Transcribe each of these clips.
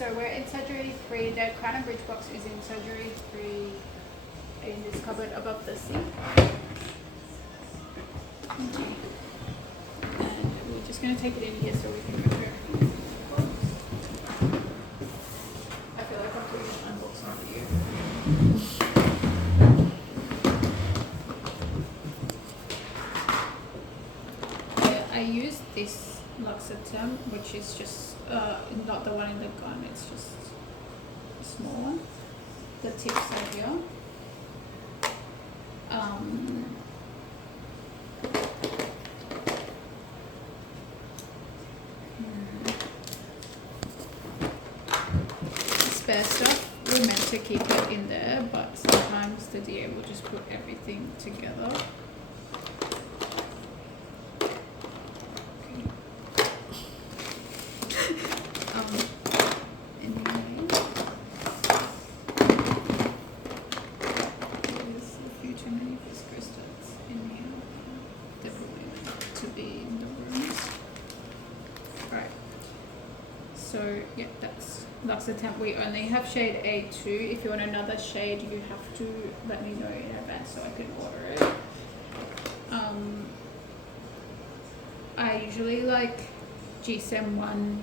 So we're in surgery 3. The crown and bridge box is in surgery 3 in this cupboard above the sink. Okay. And we're just going to take it in here so we can remove everything in the box. I feel like I'm putting an unboxing video. I use this Luxatem, which is just not the one in the gun, it's just a small one. The tips are here. Spare stuff, we're meant to keep it in there, but sometimes the DA will just put everything together. So yeah, that's Luxatem. We only have shade A2. If you want another shade, you have to let me know in advance so I can order it. I usually like GSM1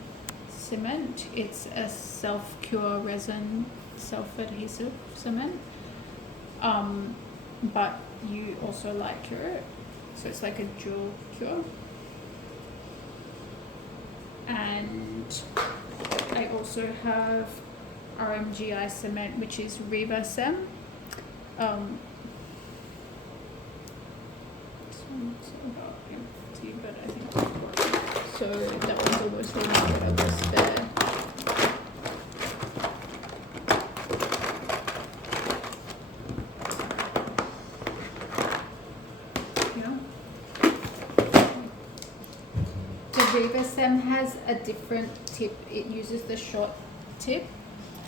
cement. It's a self-cure resin, self-adhesive cement. But you also light cure it, so it's like a dual cure. And I also have RMGI cement, which is Riva Sem. This one's about empty, but I think it's working. So that one's almost full now, but I've got spare. Riva Sem has a different tip. It uses the short tip,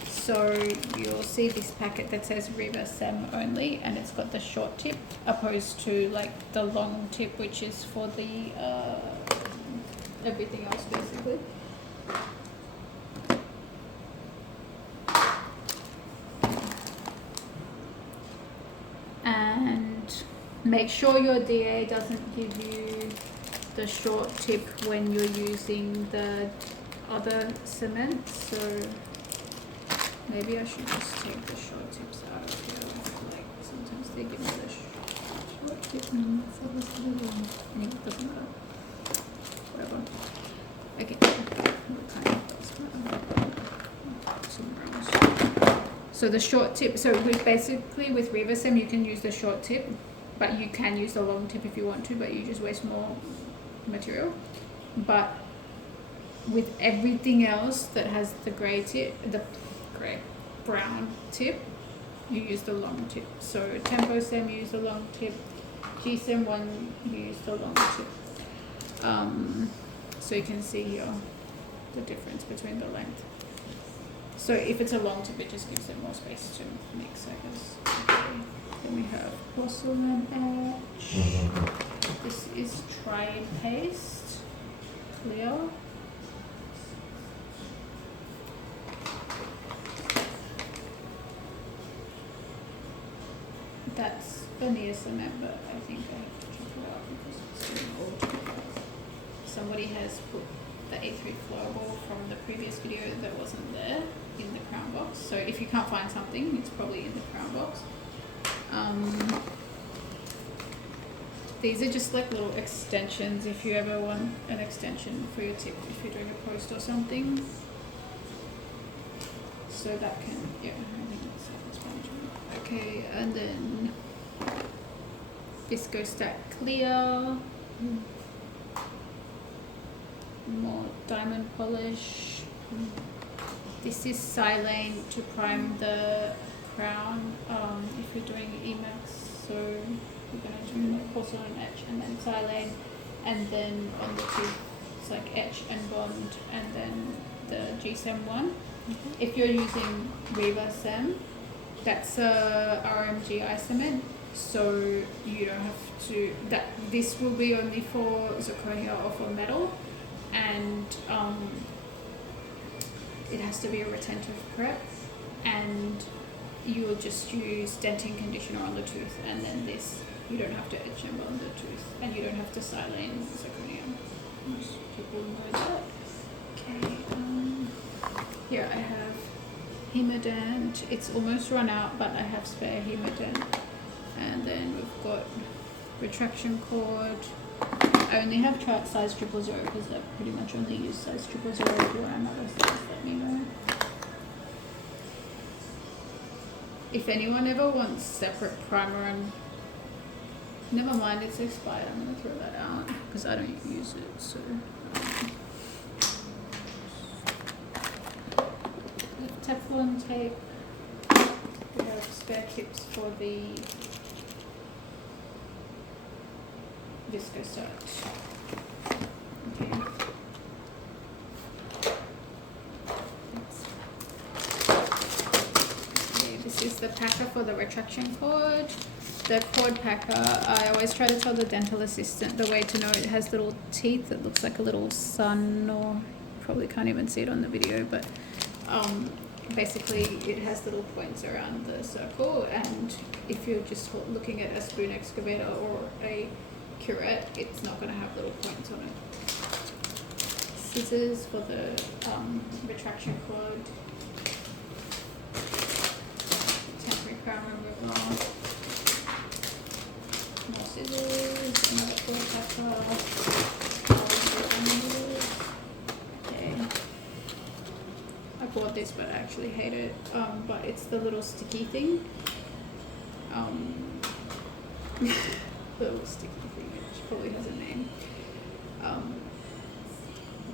so you'll see this packet that says Riva Sem only, and it's got the short tip, opposed to like the long tip, which is for the everything else basically. And make sure your DA doesn't give you the short tip when you're using the other cement, so maybe I should just take the short tips out of here. Like sometimes they give me the short tip and it's supposed to be long. Anyway, it doesn't matter. Whatever. Okay. So the short tip, so basically with Riva Sem you can use the short tip, but you can use the long tip if you want to, but you just waste more material. But with everything else that has the grey tip, the brown tip, you use the long tip. So Tempo Sem you use the long tip, GSM1 you use the long tip. So you can see here the difference between the length. So if it's a long tip, it just gives it more space to mix, I guess. Okay. Then we have porcelain edge. This is tri paste, clear. That's veneer cement, but I think I have to check it out because it's really old. Somebody has put the A3 flowable from the previous video that wasn't there in the crown box. So if you can't find something, it's probably in the crown box. These are just like little extensions if you ever want an extension for your tip if you're doing a post or something. So that can, yeah, I think that's self-explanatory. Okay, and then Viscostack clear. More diamond polish. This is silane to prime the crown if you're doing Emacs. So we're going to do like porcelain etch and then silane, and then on the tooth it's like etch and bond, and then the GSM one. If you're using Riva Sem, that's a RMGI cement, so you don't have to, this will be only for zirconia or for metal, and it has to be a retentive prep, and you will just use dentin conditioner on the tooth, and then this, you don't have to etch them on the tooth, and you don't have to silane zirconium. Most people know that. Okay, here I have Hemodent. It's almost run out, but I have spare Hemodent. And then we've got retraction cord. I only have tried size 000 because I pretty much only use size 000. If you want another size, let me know. If anyone ever wants separate primer, and never mind, it's expired. I'm gonna throw that out because I don't use it. So Teflon tape. We have spare tips for the viscosert. Okay. Okay, this is the packer for the retraction cord. The cord packer, I always try to tell the dental assistant the way to know it has little teeth. It looks like a little sun, or you probably can't even see it on the video, but basically it has little points around the circle, and if you're just looking at a spoon excavator or a curette, it's not going to have little points on it. Scissors for the retraction cord. Temporary crown remover. More scissors. Another cord packer. Okay. I bought this, but I actually hate it. But it's the little sticky thing. The little sticky thing, which probably has a name.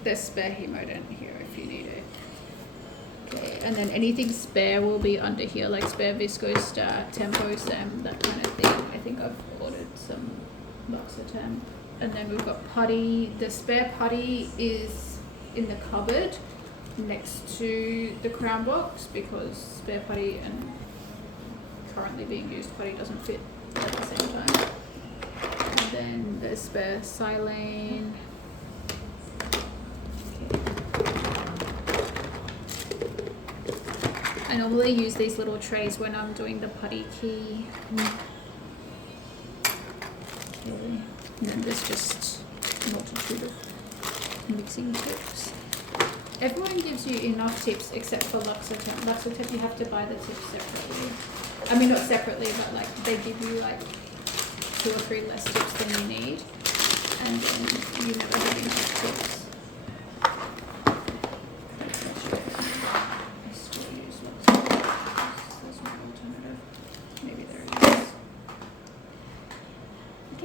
There's spare Hemodent here if you need it. Okay, and then anything spare will be under here, like spare Viscostat, Tempo Sem, that kind of thing. I think I've ordered some Luxatemp. And then we've got putty. The spare putty is in the cupboard next to the crown box, because spare putty and currently being used putty doesn't fit at the same time. And then there's spare silane. I normally use these little trays when I'm doing the putty key. Okay. And then there's just a multitude of mixing tips. Everyone gives you enough tips except for Luxatemp. Luxatemp, you have to buy the tips separately. I mean, not separately, but like they give you like 2 or 3 less tips than you need, and then you never have enough tips.